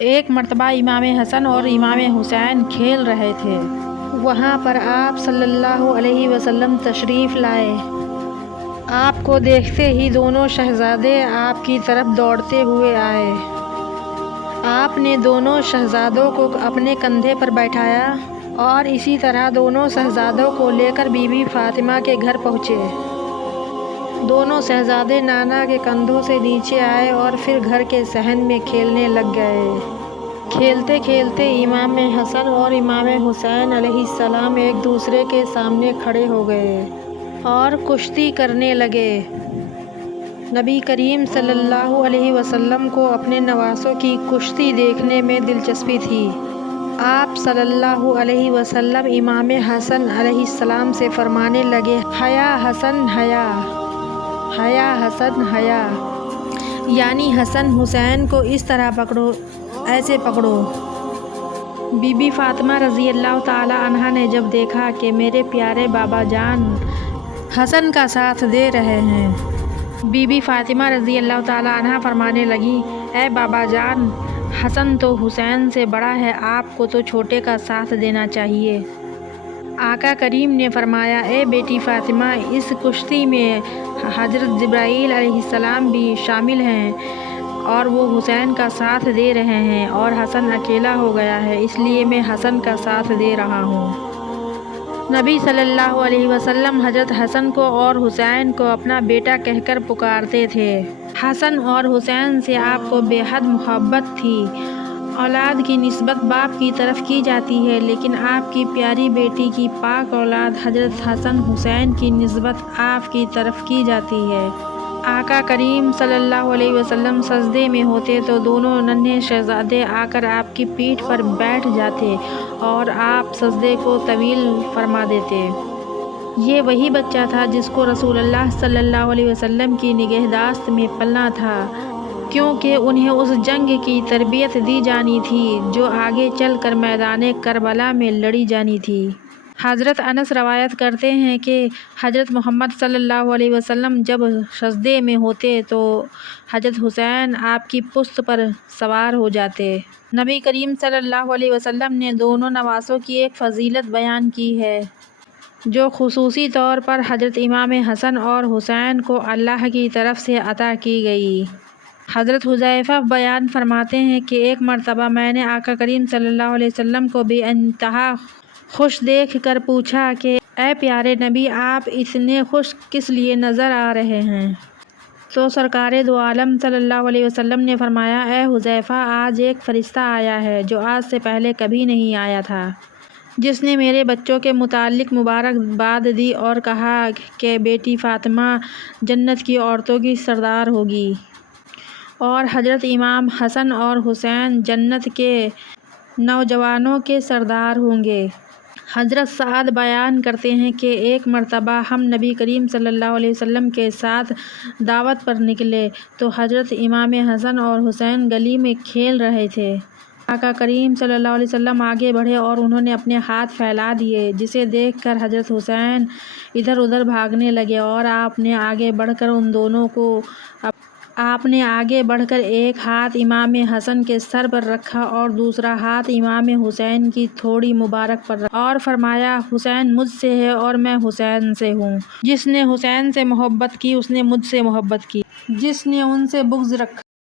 ایک مرتبہ امام حسن اور امام حسین کھیل رہے تھے۔ وہاں پر آپ صلی اللہ علیہ وسلم تشریف لائے۔ آپ کو دیکھتے ہی دونوں شہزادے آپ کی طرف دوڑتے ہوئے آئے۔ آپ نے دونوں شہزادوں کو اپنے کندھے پر بٹھایا اور اسی طرح دونوں شہزادوں کو لے کر بی بی فاطمہ کے گھر پہنچے۔ دونوں شہزادے نانا کے کندھوں سے نیچے آئے اور پھر گھر کے صحن میں کھیلنے لگ گئے۔ کھیلتے کھیلتے امام حسن اور امام حسین علیہ السلام ایک دوسرے کے سامنے کھڑے ہو گئے اور کشتی کرنے لگے۔ نبی کریم صلی اللہ علیہ وسلم کو اپنے نواسوں کی کشتی دیکھنے میں دلچسپی تھی۔ آپ صلی اللہ علیہ وسلم امام حسن علیہ السلام سے فرمانے لگے، ہیا حسن ہیا، ہیا حسن ہیا، یعنی حسن حسین کو اس طرح پکڑو، ایسے پکڑو۔ بی بی فاطمہ رضی اللہ تعالی عنہا نے جب دیکھا کہ میرے پیارے بابا جان حسن کا ساتھ دے رہے ہیں، بی بی فاطمہ رضی اللہ تعالی عنہا فرمانے لگیں، اے بابا جان، حسن تو حسین سے بڑا ہے، آپ کو تو چھوٹے کا ساتھ دینا چاہیے۔ آقا کریم نے فرمایا، اے بیٹی فاطمہ، اس کشتی میں حضرت جبرائیل علیہ السلام بھی شامل ہیں اور وہ حسین کا ساتھ دے رہے ہیں، اور حسن اکیلا ہو گیا ہے، اس لیے میں حسن کا ساتھ دے رہا ہوں۔ نبی صلی اللہ علیہ وسلم حضرت حسن کو اور حسین کو اپنا بیٹا کہہ کر پکارتے تھے۔ حسن اور حسین سے آپ کو بے حد محبت تھی۔ اولاد کی نسبت باپ کی طرف کی جاتی ہے، لیکن آپ کی پیاری بیٹی کی پاک اولاد حضرت حسن حسین کی نسبت آپ کی طرف کی جاتی ہے۔ آقا کریم صلی اللہ علیہ وسلم سجدے میں ہوتے تو دونوں ننھے شہزادے آ کر آپ کی پیٹھ پر بیٹھ جاتے اور آپ سجدے کو طویل فرما دیتے۔ یہ وہی بچہ تھا جس کو رسول اللہ صلی اللہ علیہ وسلم کی نگہداشت میں پلنا تھا، کیونکہ انہیں اس جنگ کی تربیت دی جانی تھی جو آگے چل کر میدان کربلا میں لڑی جانی تھی۔ حضرت انس روایت کرتے ہیں کہ حضرت محمد صلی اللہ علیہ وسلم جب سجدے میں ہوتے تو حضرت حسین آپ کی پشت پر سوار ہو جاتے۔ نبی کریم صلی اللہ علیہ وسلم نے دونوں نواسوں کی ایک فضیلت بیان کی ہے جو خصوصی طور پر حضرت امام حسن اور حسین کو اللہ کی طرف سے عطا کی گئی۔ حضرت حذیفہ بیان فرماتے ہیں کہ ایک مرتبہ میں نے آقا کریم صلی اللہ علیہ وسلم کو بے انتہا خوش دیکھ کر پوچھا کہ اے پیارے نبی، آپ اتنے خوش کس لیے نظر آ رہے ہیں؟ تو سرکار دو عالم صلی اللہ علیہ وسلم نے فرمایا، اے حذیفہ، آج ایک فرشتہ آیا ہے جو آج سے پہلے کبھی نہیں آیا تھا، جس نے میرے بچوں کے متعلق مبارکباد دی اور کہا کہ بیٹی فاطمہ جنت کی عورتوں کی سردار ہوگی اور حضرت امام حسن اور حسین جنت کے نوجوانوں کے سردار ہوں گے۔ حضرت سعد بیان کرتے ہیں کہ ایک مرتبہ ہم نبی کریم صلی اللہ علیہ وسلم کے ساتھ دعوت پر نکلے تو حضرت امام حسن اور حسین گلی میں کھیل رہے تھے۔ آقا کریم صلی اللہ علیہ وسلم آگے بڑھے اور انہوں نے اپنے ہاتھ پھیلا دیے، جسے دیکھ کر حضرت حسین ادھر ادھر بھاگنے لگے اور آپ نے آگے بڑھ کر ایک ہاتھ امام حسن کے سر پر رکھا اور دوسرا ہاتھ امام حسین کی تھوڑی مبارک پر رکھا اور فرمایا، حسین مجھ سے ہے اور میں حسین سے ہوں۔ جس نے حسین سے محبت کی اس نے مجھ سے محبت کی، جس نے ان سے بغض رکھا